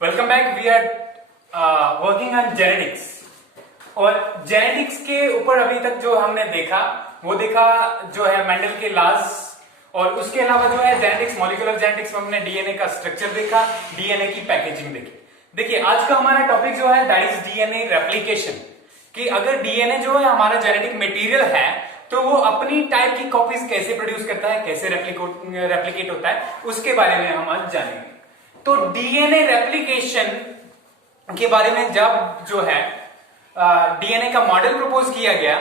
Welcome back. We are working on genetics. और genetics के ऊपर अभी तक जो हमने देखा वो देखा जो है मेंडल के लॉज, और उसके अलावा जो है जेनेटिक्स, मॉलिक्यूलर जेनेटिक्स में हमने डीएनए का स्ट्रक्चर देखा, डीएनए की पैकेजिंग देखी। देखिए आज का हमारा टॉपिक जो है दैट इज डीएनए रेप्लिकेशन, कि अगर डीएनए जो है हमारा जेनेटिक मटेरियल है तो वो अपनी टाइप की कॉपीज कैसे प्रोड्यूस करता है, कैसे रेप्लिकेट होता है, उसके बारे में हम आज जानेंगे। तो डीएनए रेप्लिकेशन के बारे में जब जो है डीएनए का मॉडल प्रपोज किया गया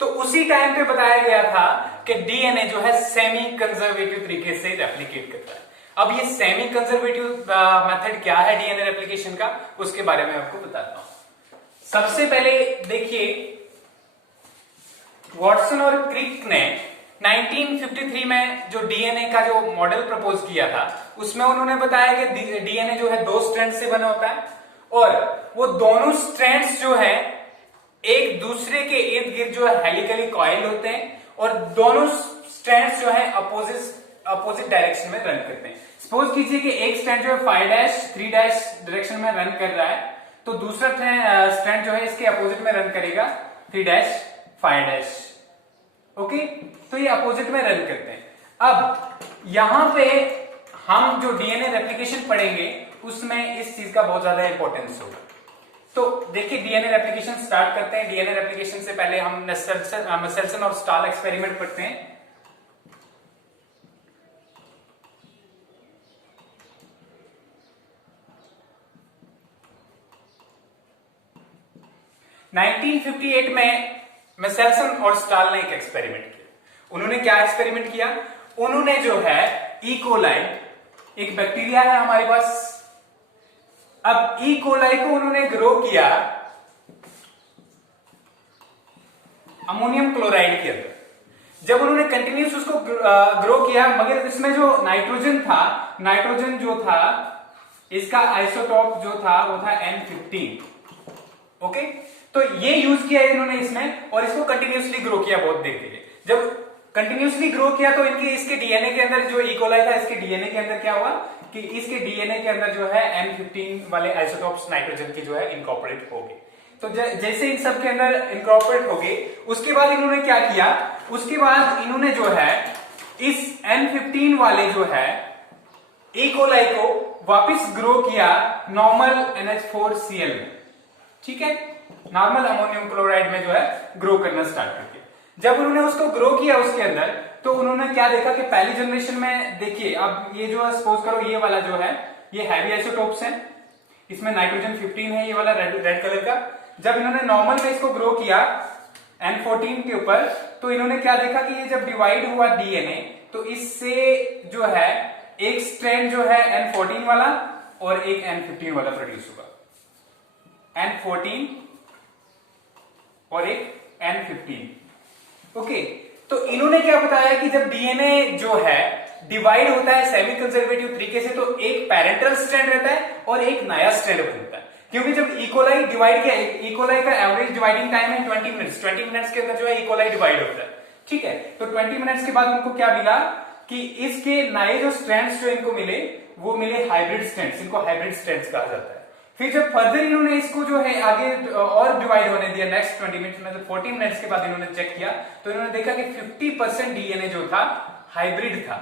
तो उसी टाइम पे बताया गया था कि डीएनए जो है सेमी कंजर्वेटिव तरीके से रेप्लिकेट करता है। अब ये सेमी कंजर्वेटिव मेथड क्या है डीएनए रेप्लिकेशन का, उसके बारे में आपको बताता हूं। सबसे पहले देखिए, वॉटसन और क्रिक ने 1953 में जो डीएनए का जो मॉडल प्रपोज किया था उसमें उन्होंने बताया कि डीएनए जो है दो स्ट्रैंड से बना होता है, और वो दोनों स्ट्रैंड्स जो है एक दूसरे के इर्द गिर्द जो है हेलिकली कॉइल होते हैं, और दोनों स्ट्रैंड्स जो है अपोजिट डायरेक्शन में रन करते हैं। सपोज कीजिए कि एक स्ट्रैंड जो है 5' 3' डायरेक्शन में रन कर रहा है, तो दूसरा स्ट्रैंड जो है इसके अपोजिट में रन करेगा 3' 5'। ओके, तो ये अपोजिट में रन करते हैं। अब यहां पे हम जो डीएनए रेप्लिकेशन पढ़ेंगे उसमें इस चीज का बहुत ज्यादा इंपॉर्टेंस होगा। तो देखिए डीएनए रेप्लिकेशन स्टार्ट करते हैं। डीएनए रेप्लिकेशन से पहले हम मेसेल्सन और स्टाल एक्सपेरिमेंट पढ़ते हैं। (1958) में मेसेल्सन और स्टाल ने एक एक्सपेरिमेंट किया। उन्होंने क्या एक्सपेरिमेंट किया? उन्होंने जो है इकोलाई, एक बैक्टीरिया है हमारे पास, अब इकोलाई को उन्होंने ग्रो किया अमोनियम क्लोराइड के अंदर। जब उन्होंने कंटिन्यूस उसको ग्रो किया, मगर इसमें जो नाइट्रोजन था, नाइट्रोजन जो था इसका आइसोटॉप जो था वो था N15। ओके, तो ये यूज किया इन्होंने इसमें, और इसको कंटिन्यूसली ग्रो किया बहुत देर के लिए। जब कंटिन्यूसली ग्रो किया तो इसके डीएनए के अंदर जो इकोलाई था, इसके डीएनए के अंदर क्या हुआ कि इसके डीएनए के अंदर जो है N15 वाले आइसोटॉप्स नाइट्रोजन की जो है इनकॉर्पोरेट हो गए। तो जैसे इन सब के अंदर इनकॉर्पोरेट हो गए, उसके बाद इन्होंने क्या किया, उसके बाद इन्होंने जो है इस N15 वाले जो है इकोलाई को वापस ग्रो किया नॉर्मल NH4Cl में। ठीक है, नॉर्मल अमोनियम क्लोराइड में जो है ग्रो करना स्टार्ट कर दिया। जब उन्होंने उसको ग्रो किया उसके अंदर, तो उन्होंने क्या देखा कि पहली जनरेशन में देखिए, अब ये जो है सपोज करो ये वाला जो है ये हैवी आइसोटोप्स है, इसमें नाइट्रोजन 15 है, ये वाला रेड कलर का। जब इन्होंने नॉर्मल में इसको ग्रो किया N14 के ऊपर, तो इन्होंने क्या देखा कि ये जब डिवाइड हुआ डीएनए, तो इससे जो है एक स्ट्रैंड जो है N14 वाला और एक N15 वाला प्रोड्यूस हुआ, N14 और एक N15। ओके, तो इन्होंने क्या बताया कि जब डीएनए जो है डिवाइड होता है सेमी कंजर्वेटिव तरीके से, तो एक पैरेंटल स्ट्रैंड रहता है और एक नया स्ट्रैंड बनता है। क्योंकि जब इकोलाई डिवाइड किया, इकोलाई का एवरेज डिवाइडिंग टाइम है 20 मिनट्स, 20 मिनट्स के अंदर जो है इकोलाई डिवाइड होता है। ठीक है, तो 20 मिनट्स के बाद उनको क्या मिला कि इसके नए जो स्ट्रैंड्स जो इनको मिले वो मिले हाइब्रिड स्ट्रैंड्स, इनको हाइब्रिड स्ट्रैंड्स कहा जाता है। फिर जब फर्दर इन्होंने इसको जो है आगे और डिवाइड होने दिया नेक्स्ट 20 मिनट्स में, तो 40 मिनट्स के बाद इन्होंने चेक किया तो इन्होंने देखा कि 50% डीएनए जो था हाइब्रिड था।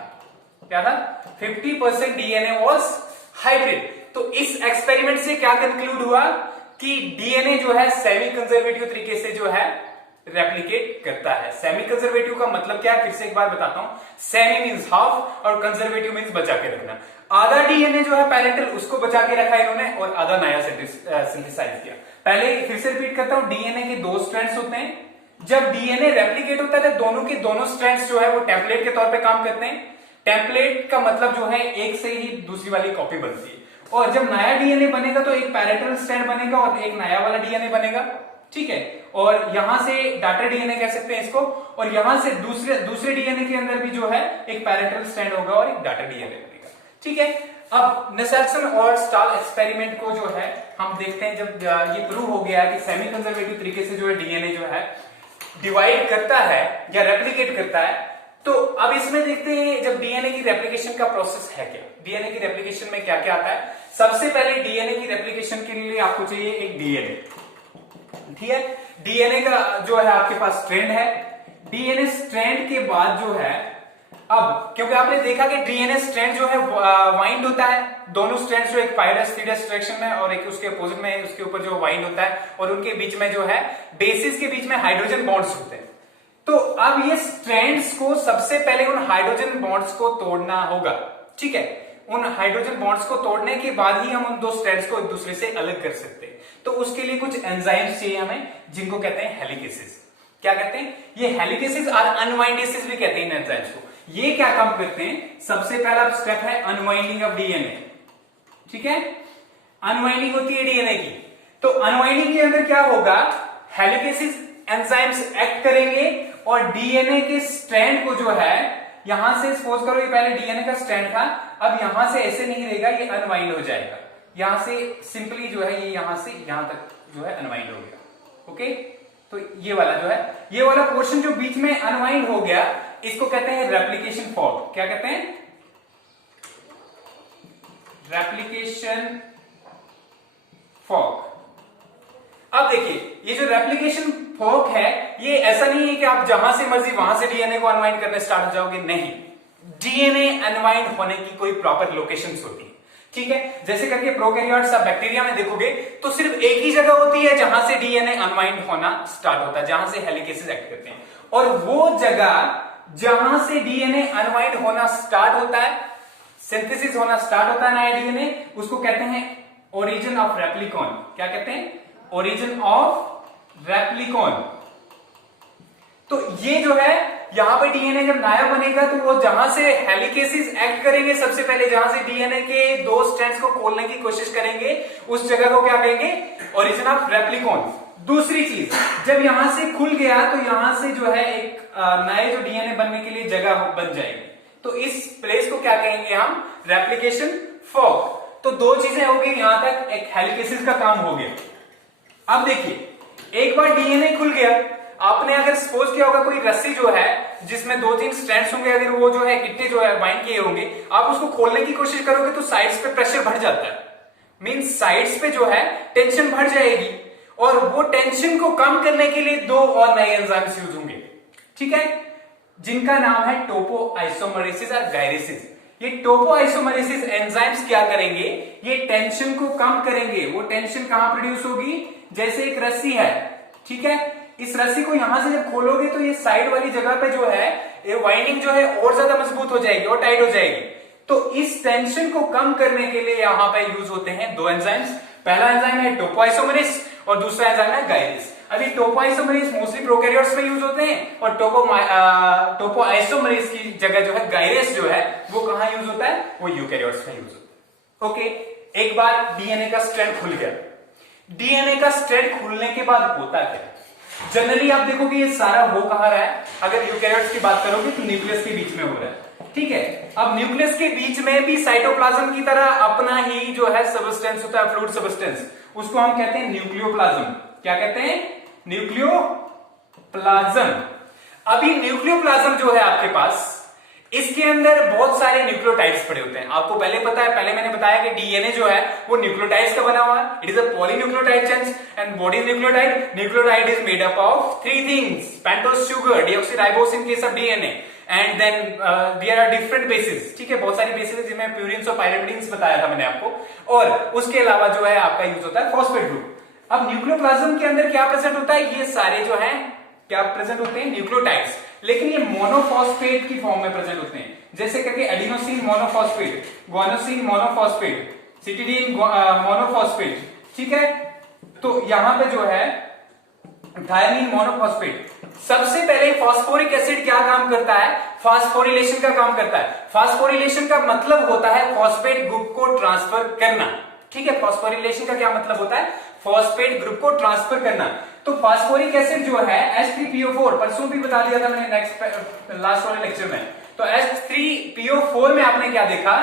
क्या था? 50% डीएनए वाज हाइब्रिड। तो इस एक्सपेरिमेंट से क्या कंक्लूड हुआ कि डीएनए जो है सेमी कंजर्वेटिव तरीके से जो है रेप्लिकेट करता है। सेमी कंजर्वेटिव का मतलब क्या है, फिर से एक बार बताता हूं। सेमी मींस हाफ और कंजर्वेटिव मींस बचा के रखना। आधा डीएनए जो है पैरेंटल उसको बचा के रखा इन्होंने, और आधा नया सिंथेसाइज किया। पहले फिर से रिपीट करता हूं, डीएनए के दो स्ट्रैंड्स होते हैं। जब डीएनए रेप्लिकेट होता है तो दोनों के दोनों स्ट्रैंड्स जो है वो टेम्पलेट के तौर पे काम करते हैं। टेम्पलेट का मतलब जो है एक से ही दूसरी वाली कॉपी बनती है। और जब नया डीएनए बनेगा तो एक पैरेंटल स्ट्रैंड बनेगा और एक नया वाला डीएनए बनेगा। ठीक है, और यहां से डाटर डीएनए कह सकते हैं इसको, और यहां से दूसरे डीएनए के अंदर भी जो है एक पैरेंटल स्ट्रैंड होगा और एक डाटर डीएनए बनेगा। ठीक है, अब मेसेल्सन और स्टाल एक्सपेरिमेंट को जो है हम देखते हैं। जब ये प्रूव हो गया कि सेमी कंजर्वेटिव तरीके से जो है डीएनए जो है डिवाइड करता है या रेप्लिकेट करता है, तो अब इसमें देखते हैं जब डीएनए की रेप्लिकेशन का प्रोसेस है क्या, डीएनए की रेप्लिकेशन में क्या क्या आता है। सबसे पहले डीएनए की रेप्लिकेशन के लिए आपको चाहिए एक डीएनए, ठीक है। डीएनए का जो है आपके पास स्ट्रैंड है, डीएनए स्ट्रैंड के बाद जो है, अब क्योंकि आपने देखा कि डीएनए स्ट्रैंड जो है वाइंड होता है, दोनों स्ट्रैंड्स जो एक पाई डैश थ्री डैश डायरेक्शन में और एक उसके अपोजिट में, उसके ऊपर जो वाइंड होता है और उनके बीच में जो है बेसिस के बीच में हाइड्रोजन बॉन्ड्स होते हैं। तो अब ये स्ट्रैंड्स को सबसे पहले उन हाइड्रोजन बॉन्ड्स को तोड़ना होगा, ठीक है। उन हाइड्रोजन बॉन्ड्स को तोड़ने के बाद ही हम उन दो स्ट्रैंड्स को एक दूसरे से अलग कर सकते हैं। तो उसके लिए कुछ एंजाइम्स चाहिए हमें, जिनको कहते हैं हेलिकेसेस। क्या कहते हैं ये हेलिकेसेस और अनवाइंडेसेस भी कहते हैं इन एंजाइम्स को। ये क्या काम करते हैं, सबसे पहला स्टेप है अनवाइंडिंग ऑफ डीएनए, ठीक है। अनवाइंडिंग होती है डीएनए की, तो अनवाइंडिंग के अंदर क्या होगा, हेलिकेसेस एंजाइम्स एक्ट करेंगे और डीएनए के स्ट्रैंड को जो है, यहां से सपोज करो ये पहले डीएनए का स्ट्रैंड था, अब यहां से ऐसे नहीं रहेगा, ये अनवाइंड हो जाएगा, यहां से सिंपली जो है ये यहां से यहां तक जो है अनवाइंड हो गया। ओके, तो ये वाला जो है, ये वाला पोर्शन जो बीच में अनवाइंड हो गया, इसको कहते हैं रेप्लिकेशन फॉर्क। क्या कहते हैं, रेप्लिकेशन फॉर्क। अब देखिए ये जो रेप्लिकेशन फॉर्क है, ये ऐसा नहीं है कि आप जहां से मर्जी वहां से डीएनए को अनवाइंड करने स्टार्ट हो जाओगे, नहीं। डीएनए अनवाइंड होने की कोई प्रॉपर लोकेशंस होती है, ठीक है। जैसे करके प्रोकैरियोट्स, आप बैक्टीरिया में देखोगे तो सिर्फ एक ही जगह होती है जहां से डीएनए अनवाइंड होना स्टार्ट होता है, जहां से हेलिकेसेस एक्ट करते हैं। और वो जगह जहां से डीएनए अनवाइंड होना स्टार्ट होता है, सिंथेसिस होना स्टार्ट होता है नया डीएनए, उसको कहते हैं ओरिजिन ऑफ रेप्लिकॉन। क्या कहते हैं, ओरिजिन ऑफ रेप्लिकॉन। तो ये जो है यहां पे डीएनए जब नया बनेगा तो वो जहां से हेलिकेसेस एक्ट करेंगे, सबसे पहले जहां से डीएनए के दो स्ट्रैंड्स को खोलने की कोशिश करेंगे, उस जगह को क्या कहेंगे, ओरिजिन ऑफ रेप्लिकॉन। दूसरी चीज, जब यहां से खुल गया तो यहां से जो है एक नए जो डीएनए बनने के लिए जगह बन जाएगी, तो इस प्लेस को क्या कहेंगे हम, रेप्लिकेशन फॉर्क। तो दो चीजें हो गई यहां तक, एक हेलिकेसेस का काम हो गया। अब देखिए एक बार डीएनए खुल गया, आपने अगर सपोज किया होगा कोई रस्सी जो है जिसमें दो तीन स्ट्रैंड्स होंगे, अगर वो जो है इकट्ठे जो है बाइंड किए होंगे, आप उसको खोलने की कोशिश करोगे तो साइड्स पे प्रेशर बढ़ जाता है, मींस साइड्स पे जो है टेंशन बढ़ जाएगी, और वो टेंशन को कम करने के लिए दो और नए एंजाइम्स यूज होंगे, ठीक है, जिनका नाम है टोपो आइसोमरेसिस और गायरेसिस। ये टोपो आइसोमरेसिस एंजाइम्स क्या करेंगे, ये टेंशन को कम करेंगे। वो टेंशन कहां प्रोड्यूस होगी, जैसे एक रस्सी है, ठीक है, इस रस्सी को यहां से जब खोलोगे तो ये साइड वाली जगह पे जो है ये वाइंडिंग जो है और ज्यादा मजबूत हो जाएगी और टाइट हो जाएगी। तो इस टेंशन को कम करने के लिए यहां पे यूज होते हैं दो एंजाइम्स। पहला एंजाइम है टोपो आइसोमरेस और दूसरा एंजाइम है गायरेस। अभी टोपो आइसोमरेस मोस्टली प्रोकैरियोट्स में यूज होते हैं और टोपो आइसोमरेस की जगह जो है गायरेस जो है वो कहां यूज होता है, वो यूकैरियोट्स में यूज होता है। ओके, एक बार डीएनए का स्ट्रैंड खुल गया, डीएनए का स्ट्रैंड खुलने के बाद होता क्या, जनरली आप देखोगे ये सारा हो कहां रहा है, अगर यूकैरियोट्स की बात करोगे तो न्यूक्लियस के बीच में हो रहा है, ठीक है। अब न्यूक्लियस के बीच में भी साइटोप्लाज्म की तरह अपना ही जो है सबस्टेंस होता है, फ्लूइड सबस्टेंस, उसको हम कहते हैं न्यूक्लियोप्लाज्म। क्या कहते हैं, न्यूक्लियोप्लाज्म। अभी न्यूक्लियोप्लाज्म जो है आपके पास, इसके अंदर बहुत सारे न्यूक्लियोटाइड्स पड़े होते हैं। आपको पहले पता है, पहले मैंने बताया कि डीएनए जो है वो न्यूक्लियोटाइड्स का बना हुआ है। It is a polynucleotide chain and what is nucleotide, nucleotide is made up of three things, pentose sugar, deoxyribose in case of DNA, and then there are different bases, ठीक है, बहुत सारी बेसिस जिनमें purines और pyrimidines बताया था मैंने आपको, और उसके अलावा जो है आपका यूज होता है फॉस्फेट ग्रुप। अब न्यूक्लियोप्लाज्म के अंदर क्या प्रेजेंट होता है, ये सारे जो है क्या प्रेजेंट होते हैं, न्यूक्लियोटाइड्स, लेकिन ये मोनोफॉस्फेट की फॉर्म में प्रेजेंट होते हैं, जैसे करके adenosine monophosphate, guanosine monophosphate, cytidine monophosphate, ठीक है। तो यहां पे जो है थायमीन मोनोफॉस्फेट। सबसे पहले फास्फोरिक एसिड क्या काम करता है, फास्फोरिलेशन का काम करता है। फास्फोरिलेशन का मतलब होता है फॉस्फेट ग्रुप को ट्रांसफर करना, ठीक है। फास्फोरिलेशन का क्या मतलब होता है, फॉस्फेट ग्रुप को ट्रांसफर करना। तो फास्फोरिक एसिड जो है H3PO4, परसों भी बता दिया था मैंने लास्ट वाले लेक्चर में, तो H3PO4 में आपने क्या देखा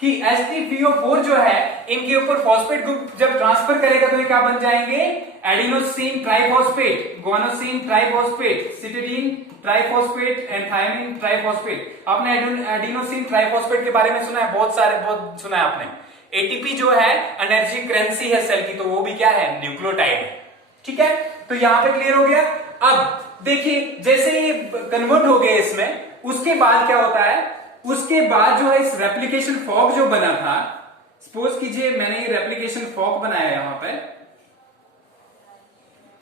कि H3PO4 जो है इनके ऊपर फॉस्फेट ग्रुप जब ट्रांसफर करेगा तो ये क्या बन जाएंगे, adenosine triphosphate, guanosine triphosphate, cytidine triphosphate and thymine triphosphate. आपने एडिनोसिन ट्राइफॉस्फेट के बारे में सुना है, बहुत सुना है आपने। एटीपी जो है एनर्जी करेंसी है सेल की, तो वो भी क्या है, न्यूक्लियोटाइड है। ठीक है, तो यहां पे क्लियर हो गया। अब देखिए जैसे ये कन्वर्ट हो गए इसमें, उसके बाद क्या होता है, उसके बाद जो है इस रेप्लिकेशन फॉर्क जो बना था, सपोज कीजिए मैंने ये रेप्लिकेशन फॉर्क बनाया यहां पे,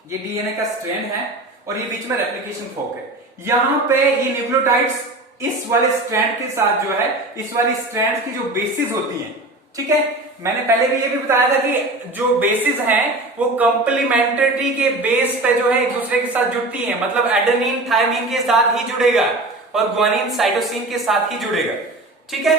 ये डीएनए का स्ट्रैंड है और ये बीच में रेप्लिकेशन फॉर्क है। यहां पे ये न्यूक्लियोटाइड्स इस वाले स्ट्रैंड के साथ जो है, इस वाली स्ट्रैंड की जो बेसिस होती हैं, ठीक है, मैंने पहले भी ये भी बताया था कि जो बेसिस हैं वो कंप्लीमेंट्री के बेस पे जो है एक दूसरे के साथ जुड़ती हैं, मतलब एडेनिन थायमिन के साथ ही जुड़ेगा और ग्वानिन साइटोसिन के साथ ही जुड़ेगा। ठीक है,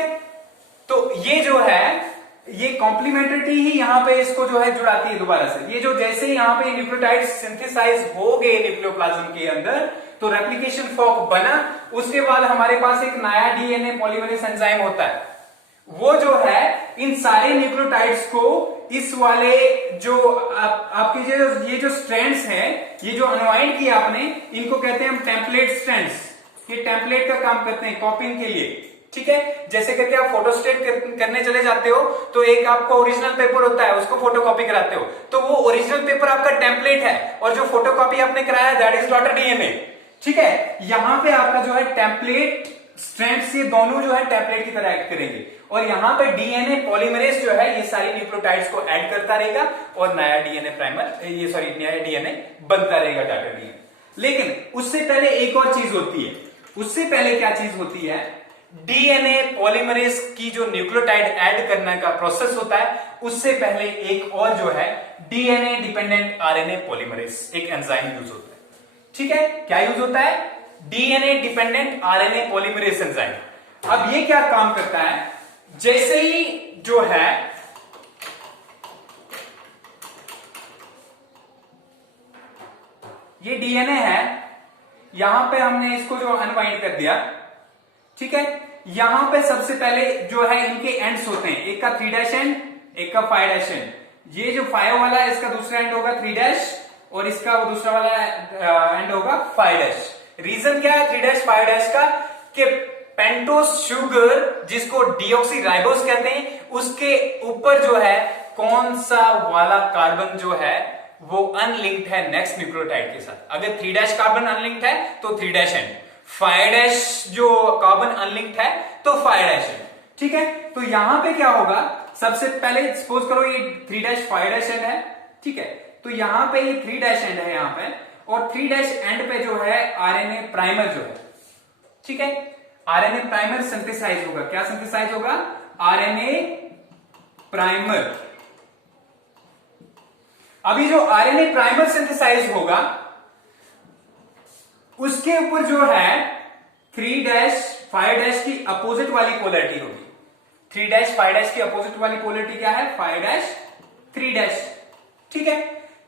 तो ये जो है ये कॉम्प्लीमेंट्रिटी ही यहां पे इसको जो है जुड़ाती है दोबारा से। ये जो जैसे यहां पे न्यूक्लियोटाइड सिंथेसाइज हो गए न्यूक्लियोप्लाज्म के अंदर, तो रेप्लिकेशन फॉर्क बना, उसके बाद हमारे पास एक नया डीएनए पॉलीमरेज एंजाइम होता है। वो जो है इन सारे न्यूक्लियोटाइड्स को इस वाले जो आपके ये जो स्ट्रैंड्स हैं, ये जो अनवाइंड किया आपने, इनको कहते हैं हम टेम्पलेट स्ट्रैंड्स। ये टेम्पलेट का काम करते हैं कॉपिंग के लिए। ठीक है, जैसे करके आप फोटोस्टेट करने चले जाते हो तो एक आपको ओरिजिनल पेपर होता है, उसको फोटोकॉपी कराते हो, तो वो ओरिजिनल पेपर आपका टेम्पलेट है और जो फोटोकॉपी आपने कराया that is not a DNA. ठीक है, यहां पे आपका जो है टेम्पलेट स्ट्रैंड्स, ये दोनों जो है टेम्पलेट की तरह एक्ट करेंगे और यहां पे डीएनए पॉलीमरेज जो है ये सारी न्यूक्लियोटाइड्स को ऐड करता रहेगा और नया डीएनए प्राइमर, नया डीएनए बनता रहेगा, डाटा डीएनए। लेकिन उससे पहले एक और चीज होती है। उससे पहले क्या चीज होती है, डीएनए पॉलीमरेज की जो न्यूक्लियोटाइड ऐड करने का प्रोसेस होता है, उससे पहले एक और जो है डीएनए डिपेंडेंट आरएनए पॉलीमरेज एक एंजाइम यूज होता है। ठीक है, क्या यूज होता है, DNA dependent RNA polymerase enzyme. अब ये क्या काम करता है, जैसे ही जो है ये डीएनए है, यहां पे हमने इसको जो अनवाइंड कर दिया, ठीक है, यहां पे सबसे पहले जो है इनके एंड्स होते हैं, एक का 3' एंड, एक का 5' एंड। ये जो 5 वाला है इसका दूसरा एंड होगा 3' और इसका वो दूसरा वाला एंड होगा 5'। रीजन क्या है 3' 5' का, कि पेंटोस शुगर जिसको डीऑक्सीराइबोस कहते हैं, उसके ऊपर जो है कौन सा वाला कार्बन जो है वो अनलिंक्ड है नेक्स्ट न्यूक्लियोटाइड के साथ। अगर 3' कार्बन अनलिंक्ड है तो 3' एंड, 5' जो कार्बन अनलिंक्ड है तो 5' एंड। ठीक है, तो यहां पे क्या होगा, सबसे पहले सपोज करो ये 3' 5' एंड है। ठीक है, तो यहां पे ये 3' एंड है यहां पे, और 3' एंड पे जो है आरएनए प्राइमर जो है, ठीक है, आरएनए प्राइमर सिंथेसाइज होगा। क्या सिंथेसाइज होगा, आरएनए प्राइमर। अभी जो आरएनए प्राइमर सिंथेसाइज होगा उसके ऊपर जो है 3' 5' की अपोजिट वाली पोलैरिटी होगी। 3' 5' की अपोजिट वाली पोलैरिटी क्या है, 5' 3'। ठीक है,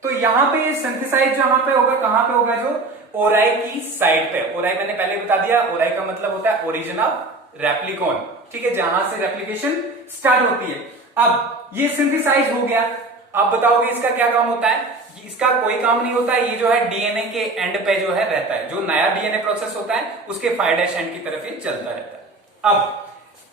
तो यहां पे ये सिंथेसाइज जहां पे होगा, कहां पे होगा, जो ओराई की साइड पे। ओराई मैंने पहले बता दिया, ओराई का मतलब होता है ओरिजिन ऑफ रेप्लिकॉन। ठीक है, जहां से रेप्लिकेशन स्टार्ट होती है। अब ये सिंथेसाइज हो गया, आप बताओगे इसका क्या काम होता है, इसका कोई काम नहीं होता है, ये जो है डीएनए के एंड पे जो है रहता है, जो नया डीएनए प्रोसेस होता है उसके 5' एंड की तरफ ये चलता रहता है। अब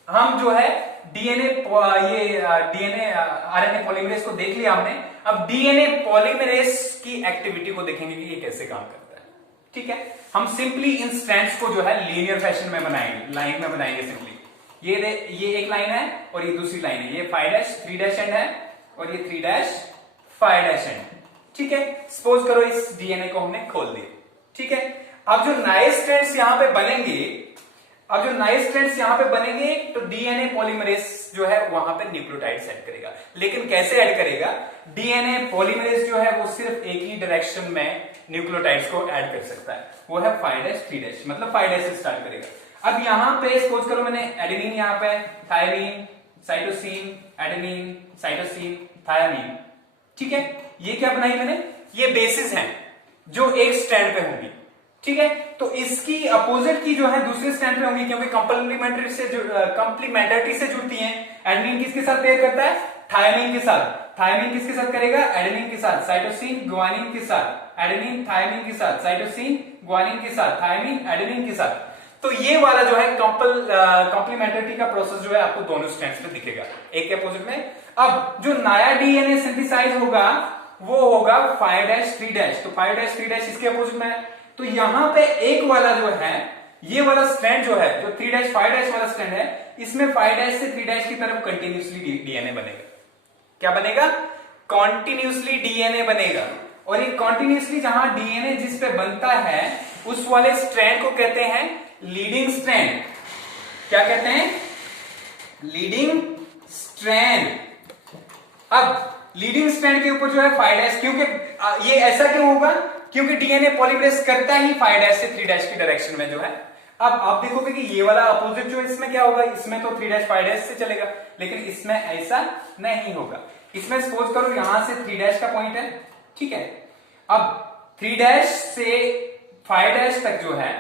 हम जो है डीएनए आरएनए पॉलीमरेज को देख लिया हमने, अब डीएनए पॉलीमरेज की एक्टिविटी को देखेंगे कि ये कैसे काम करता है। ठीक है, हम सिंपली इन स्ट्रैंड्स को जो है लीनियर फैशन में बनाएंगे, लाइन में बनाएंगे सिंपली। ये एक लाइन है और ये दूसरी लाइन है, ये 5' 3' एंड है और ये 3' 5' एंड। ठीक है, सपोज करो इस डीएनए को हमने खोल दिया। ठीक है, अब जो नए स्ट्रैंड्स यहां पे बनेंगे, तो डीएनए पॉलीमरेज जो है वहां पे न्यूक्लियोटाइड्स ऐड करेगा। लेकिन कैसे ऐड करेगा, डीएनए पॉलीमरेज जो है वो सिर्फ एक ही डायरेक्शन में न्यूक्लियोटाइड्स को ऐड कर सकता है, वो है 5' 3', मतलब 5' से स्टार्ट करेगा। अब यहां पे सपोज करो मैंने एडेनिन, यहां पे thymine, cytosine, adenine, cytosine, thymine. ठीक है, ये क्या बनाई मैंने, ये बेसिस हैं जो एक स्ट्रैंड पे होंगी। ठीक है, तो इसकी अपोजिट की जो है दूसरे स्टैंड पे होंगी, क्योंकि कंप्लीमेंटरिटी से जुड़ती हैं। एडेनिन किसके साथ पेयर करता है? थायमिन के साथ। थायमिन किसके साथ करेगा? एडेनिन के साथ। साइटोसिन ग्वानिन के साथ, एडेनिन थायमिन के साथ, साइटोसिन ग्वानिन के साथ, थायमिन एडेनिन के साथ। तो ये वाला जो है कॉम्प्लीमेंटरिटी का प्रोसेस जो है आपको दोनों स्ट्रैंड्स में दिखेगा, एक के अपोजिट में। अब जो नया डीएनए सिंथेसाइज होगा वो होगा 5' 3'। तो 5' 3' इसके अपोजिट में है। तो यहां पे एक वाला जो है, ये वाला स्ट्रैंड जो है, जो 3' 5' वाला स्ट्रैंड है, इसमें 5' से 3' की तरफ कंटिन्यूसली डीएनए बनेगा। क्या बनेगा? कॉन्टिन्यूसली डीएनए बनेगा। और ये कॉन्टिन्यूसली जहां डीएनए जिस पे बनता है उस वाले स्ट्रैंड को कहते हैं लीडिंग स्ट्रैंड। क्या कहते हैं? Leading strand. अब लीडिंग स्ट्रैंड के ऊपर जो है 5', क्योंकि ये ऐसा क्यों होगा? क्योंकि डीएनए पॉलीमरेज करता ही 5' से 3' की डायरेक्शन में जो है। अब आप देखोगे कि ये वाला अपोजिट जो इसमें क्या होगा, इसमें तो 3' 5' से चलेगा, लेकिन इसमें ऐसा नहीं होगा। इसमें सपोज करो यहां से 3' का पॉइंट है, ठीक है। अब 3' से 5' तक जो है,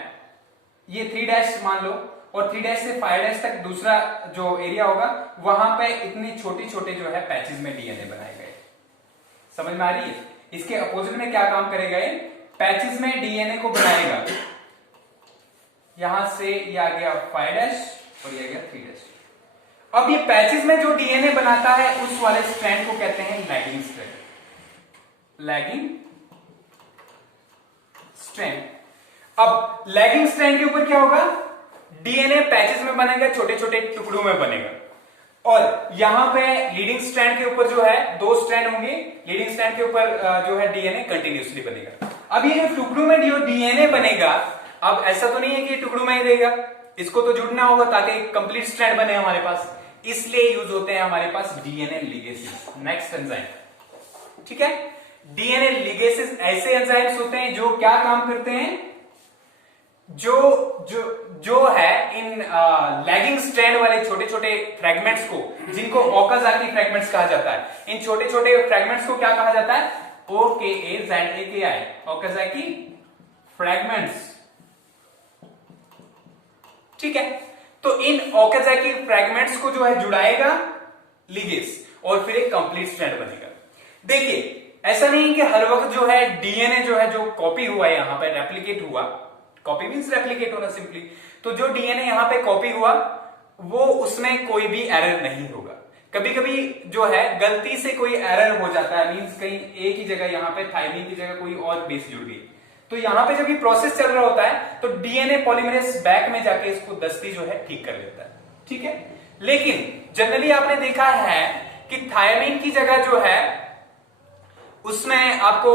ये 3' मान लो, और 3' से 5' तक दूसरा जो एरिया होगा, वहां पे इतने छोटे छोटे जो है पैचेस में डीएनए बनाए गए। समझ में आ रही है? इसके अपोजिट में क्या काम करेगा? ये पैचेस में डीएनए को बनाएगा। यहां से ये आ गया 5' और ये आ गया 3'। अब ये पैचेस में जो डीएनए बनाता है उस वाले स्ट्रैंड को कहते हैं लैगिंग स्ट्रैंड। Lagging strand. अब लैगिंग स्ट्रैंड के ऊपर क्या होगा? डीएनए पैचेस में बनेगा, छोटे छोटे टुकड़ों में बनेगा। और यहां पे लीडिंग स्ट्रैंड के ऊपर जो है 2 स्ट्रैंड होंगे। लीडिंग स्ट्रैंड के ऊपर जो है डीएनए कंटिन्यूसली बनेगा। अब ये जो टुकड़ों में जो डीएनए बनेगा, अब ऐसा तो नहीं है कि टुकड़ों में ही रहेगा, इसको तो जुड़ना होगा ताकि कंप्लीट स्ट्रैंड बने हमारे पास। इसलिए यूज होते हैं हमारे पास डीएनए लिगेसेस, नेक्स्ट एंजाइम। ठीक है, डीएनए लिगेसेस ऐसे एंजाइम्स होते हैं जो क्या काम करते हैं? जो है इन लैगिंग स्ट्रैंड वाले छोटे छोटे फ्रेगमेंट्स को, जिनको ओकाजाकी फ्रेगमेंट्स कहा जाता है, इन छोटे छोटे फ्रेगमेंट्स को क्या कहा जाता है? OKAZAKI, Okazaki fragments. ठीक है, तो इन ओकाजाकी फ्रेगमेंट्स को जो है जुड़ाएगा लिगेस, और फिर एक कंप्लीट स्ट्रैंड बनेगा। देखिए, ऐसा नहीं कि हर वक्त जो है डीएनए जो है, जो कॉपी हुआ है यहां पे, रेप्लिकेट हुआ, कॉपी मींस रेप्लिकेट होना सिंपली, तो जो डीएनए यहां पे कॉपी हुआ वो उसमें कोई भी एरर नहीं होगा। कभी कभी जो है गलती से कोई एरर हो जाता है, मींस कहीं एक ही जगह यहां पे थायमिन की जगह कोई और बेस जुड़ गई, तो यहां पे जब ये प्रोसेस चल रहा होता है तो डीएनए पॉलीमरेज बैक में जाके इसको दस्ती जो है ठीक कर लेता है। ठीक है, लेकिन जनरली आपने देखा है कि थायमिन की जगह जो है उसमें आपको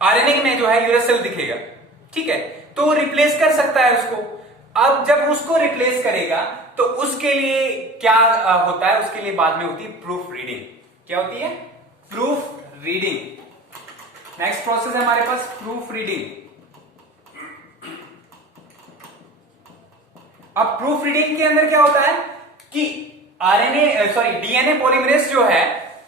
आरएनए में जो है यूरेसिल दिखेगा। ठीक है, तो रिप्लेस कर सकता है उसको। अब जब उसको रिप्लेस करेगा तो उसके लिए क्या होता है? उसके लिए बाद में होती है प्रूफ रीडिंग। क्या होती है? Proof reading. नेक्स्ट प्रोसेस है हमारे पास प्रूफ रीडिंग। अब प्रूफ रीडिंग के अंदर क्या होता है कि डीएनए पॉलीमरेज जो है,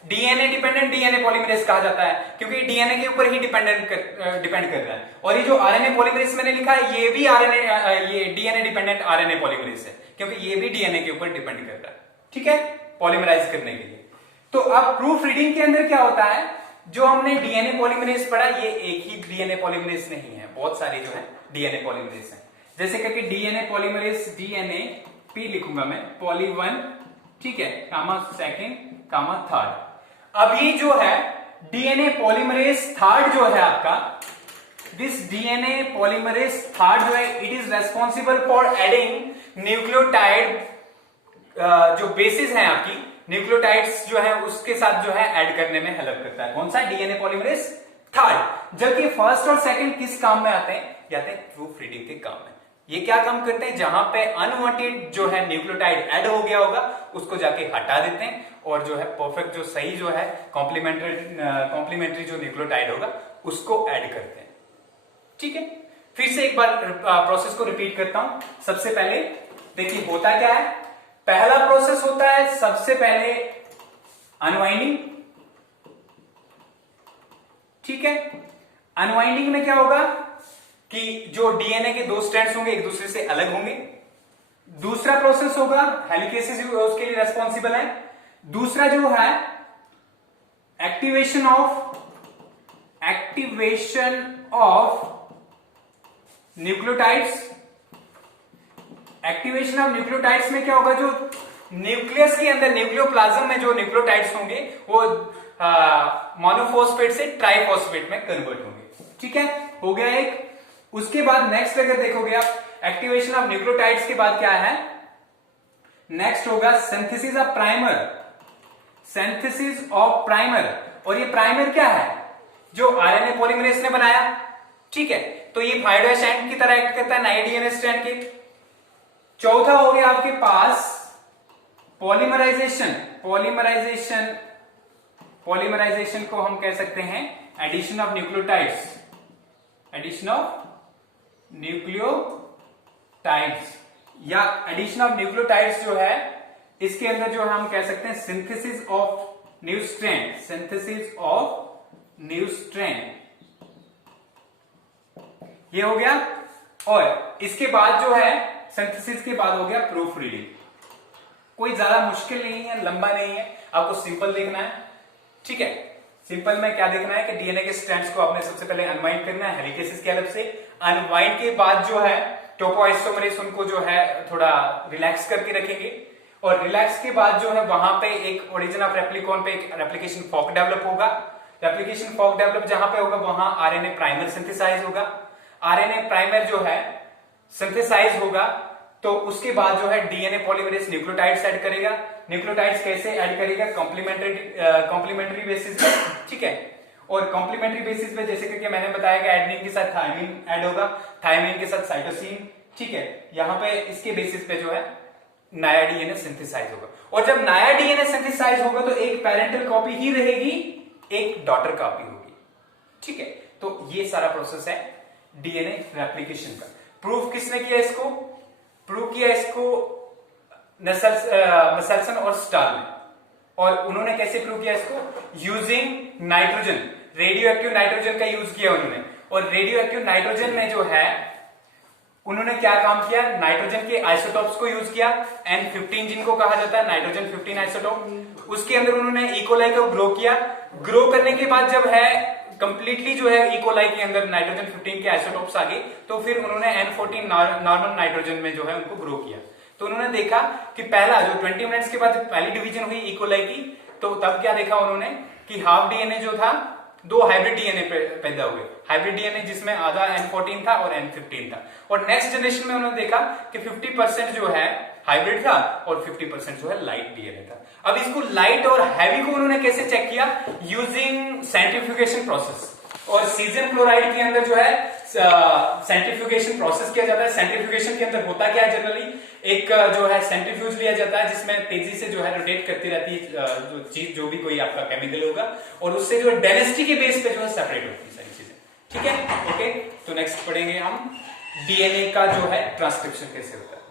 डीएनए डिपेंडेंट डीएनए पॉलीमरेज कहा जाता है, क्योंकि डीएनए के ऊपर ही डिपेंड कर रहा है। और ये जो आरएनए पॉलीमरेज मैंने लिखा है, ये भी ये डीएनए डिपेंडेंट आरएनए पॉलीमरेज है, क्योंकि ये भी डीएनए के ऊपर डिपेंड कर रहा है। ठीक है, पॉलीमराइज करने के लिए। तो अब प्रूफ रीडिंग के अंदर क्या होता है? जो हमने डीएनए पॉलीमरेज पढ़ा, ये एक ही डीएनए पॉलीमरेज नहीं है, बहुत सारे जो है डीएनए पॉलीमरेज है। जैसे करके डीएनए पॉलीमरेज, डीएनए पी लिखूंगा मैं, पॉली 1, ठीक है, कामा सेकेंड, कामा थर्ड। अब ये जो है डीएनए पॉलीमरेज थर्ड जो है आपका, दिस डीएनए पॉलीमरेज थर्ड जो है, it is responsible for adding nucleotide, जो बेसिस हैं आपकी, न्यूक्लियोटाइड्स जो है उसके साथ जो है ऐड करने में हेल्प करता है। कौन सा? DNA polymerase third. जबकि फर्स्ट और सेकंड किस काम में आते हैं? आते हैं प्रूफ रीडिंग के काम में। ये क्या काम करते हैं? जहां पे अनवांटेड जो है न्यूक्लियोटाइड ऐड हो गया होगा उसको जाके हटा देते हैं, और जो है परफेक्ट जो सही जो है कॉम्प्लीमेंट्री जो न्यूक्लियोटाइड होगा उसको ऐड करते हैं। ठीक है, फिर से एक बार प्रोसेस को रिपीट करता हूं। सबसे पहले देखिए होता क्या है। पहला प्रोसेस होता है सबसे पहले अनवाइंडिंग। ठीक है, अनवाइंडिंग में क्या होगा? कि जो डीएनए के 2 स्ट्रैंड्स होंगे एक दूसरे से अलग होंगे। दूसरा प्रोसेस होगा हेलिकेसेस, उसके लिए रेस्पॉन्सिबल है। दूसरा जो है activation of nucleotides. Activation of nucleotides में क्या होगा, जो न्यूक्लियस के अंदर न्यूक्लियोप्लाज्म में जो न्यूक्लियोटाइड्स होंगे वो मोनोफॉस्फेट से ट्राइफॉस्फेट में कन्वर्ट होंगे। ठीक है, हो गया एक। उसके बाद नेक्स्ट अगर देखोगे आप, एक्टिवेशन ऑफ न्यूक्लियोटाइड्स के बाद क्या है, नेक्स्ट होगा synthesis of primer. Synthesis of primer, और ये प्राइमर क्या है, जो आरएनए पॉलीमरेज ने बनाया। ठीक है, तो ये फाइडो स्ट्रैंड की तरह एक्ट करता है नए डीएनए स्ट्रैंड के। चौथा हो गया आपके पास पॉलीमराइजेशन। पॉलीमराइजेशन को हम कह सकते हैं addition of nucleotides. Addition of nucleotides या एडिशन ऑफ न्यूक्लियोटाइड्स जो है, इसके अंदर जो हम कह सकते हैं synthesis of new strand. Synthesis of new strand, ये हो गया। और इसके बाद जो है सिंथेसिस के बाद हो गया प्रूफ रीडिंग। कोई ज्यादा मुश्किल नहीं है, लंबा नहीं है, आपको सिंपल देखना है। ठीक है, सिंपल में क्या देखना है कि डीएनए के स्ट्रैंड्स को आपने सबसे पहले अनवाइंड करना है हेलिकेसेस के हेल्प से। अनवाइंड के बाद जो है टोपोआइसोमरेज उनको जो है थोड़ा रिलैक्स करके रखेंगे, और रिलैक्स के बाद जो है वहां पे एक ओरिजिन ऑफ रेप्लिकॉन पे एक रेप्लिकेशन फॉर्क डेवलप होगा। रेप्लिकेशन फॉर्क डेवलप जहां पे होगा वहां आरएनए प्राइमर सिंथेसाइज होगा। आरएनए प्राइमर जो है सिंथेसाइज होगा, तो उसके बाद जो है डीएनए पॉलीमरेज न्यूक्लियोटाइड्स ऐड करेगा। न्यूक्लियोटाइड्स कैसे ऐड करेगा, कॉम्प्लीमेंट्री बेसिस पे। ठीक है, और कॉम्प्लीमेंट्री बेसिस पे जैसे कि मैंने बताया कि एडेनिन के साथ थायमिन ऐड होगा, थायमिन के साथ साइटोसिन। ठीक है, यहां पे इसके बेसिस पे जो है नया डीएनए सिंथेसाइज होगा। और जब नया डीएनए सिंथेसाइज होगा तो एक पेरेंटल कॉपी ही रहेगी, एक डॉटर कॉपी होगी। ठीक है, तो ये सारा प्रोसेस है डीएनए रेप्लिकेशन का। प्रूफ किसने किया इसको, प्रूव किया इसको नसेल्सन और स्टार ने। और उन्होंने कैसे प्रूव किया इसको, using nitrogen, radio active nitrogen का यूज किया उन्होंने। और रेडियो एक्टिव नाइट्रोजन में जो है उन्होंने क्या काम किया, नाइट्रोजन के आइसोटॉप्स को यूज किया, N15 जिनको कहा जाता है नाइट्रोजन 15 आइसोटॉप। उसके अंदर उन्होंने इकोलाई को ग्रो किया। ग्रो करने के बाद जब है कंप्लीटली जो है इकोलाई के अंदर नाइट्रोजन 15 के आइसोटॉप्स आ गए, तो फिर उन्होंने N14 नॉर्मल नाइट्रोजन में जो है उनको ग्रो किया। तो उन्होंने देखा कि पहला जो 20 मिनट्स के बाद पहली डिवीजन हुई इकोलाई की, तो तब क्या देखा उन्होंने कि हाफ डीएनए जो था, 2 हाइब्रिड डीएनए पैदा हुए। हाइब्रिड डीएनए जिसमें आधा N14 था और N15 था। और नेक्स्ट जनरेशन में उन्होंने देखा कि 50% जो है हाइब्रिड था और 50% जो है लाइट डीएनए था। अब इसको लाइट और हैवी को उन्होंने कैसे चेक किया, यूजिंग सेंट्रीफ्यूगेशन प्रोसेस। और सीजन क्लोराइड के अंदर जो है सेंट्रीफ्यूगेशन प्रोसेस किया जाता है। सेंट्रीफ्यूगेशन के अंदर होता क्या है, जनरली एक जो है सेंट्रीफ्यूज लिया जाता है जिसमें तेजी से जो है रोटेट करती रहती है जो चीज, जो भी कोई आपका केमिकल होगा, और उससे जो डेंसिटी के बेस पे जो है सेपरेट होती है सारी चीजें। ठीक है, ओके। तो नेक्स्ट पढ़ेंगे हम डीएनए का जो है ट्रांसक्रिप्शन कैसे होता है।